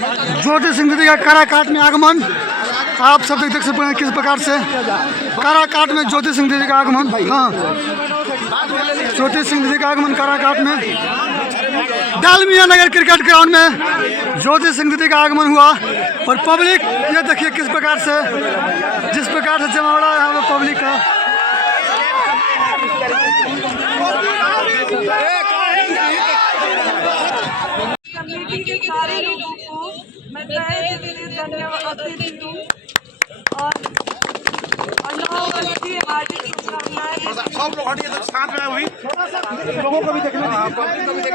ज्योति सिंह दीदी का काराकाट में आगमन आप सब देख सकते हैं किस प्रकार से काराकाट में ज्योति सिंह दीदी का आगमन। हाँ, ज्योति सिंह दीदी का आगमन काराकाट में। डालमिया नगर क्रिकेट ग्राउंड में ज्योति सिंह दीदी का आगमन हुआ और पब्लिक ये देखिए किस प्रकार से जिस प्रकार से जमावड़ा है यहाँ पर पब्लिक का। कमेटी के सारे लोगों को मैं तहे दिल से धन्यवाद देती हूँ और हार्दिक शुभकामनाएं। सब लोग हटिए तो शांत में हुई लोगों को भी देखने पब्लिक को भी देखने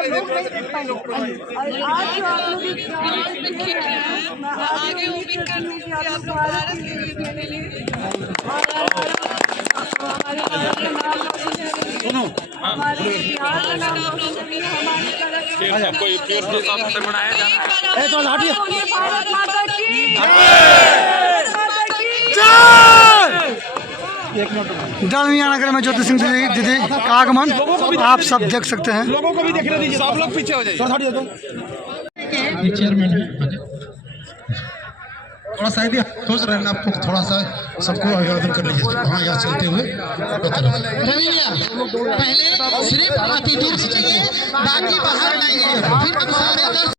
और आज जो आप लोग मैं आगे उम्मीद करती हूँ कि आप लोग भारत के लिए खेलेंगे और हमारे बिहार का नाम रोशन करेंगे। हमारी कोई से बनाया जा रहा है। भारत माता की डालमिया नगर में ज्योति सिंह दीदी का आगमन आप सब देख सकते हैं। लोगों को भी देखने दीजिए, सब लोग पीछे हो जाइए। चेयरमैन है, थोड़ा सा भी सोच रहे हैं आपको थोड़ा सा सबको अभिवादन कर लीजिए। हाँ, यहाँ चलते हुए रवि भैया पहले सिर्फ अतिथि चाहिए, बाकी बाहर नहीं है, फिर हमारे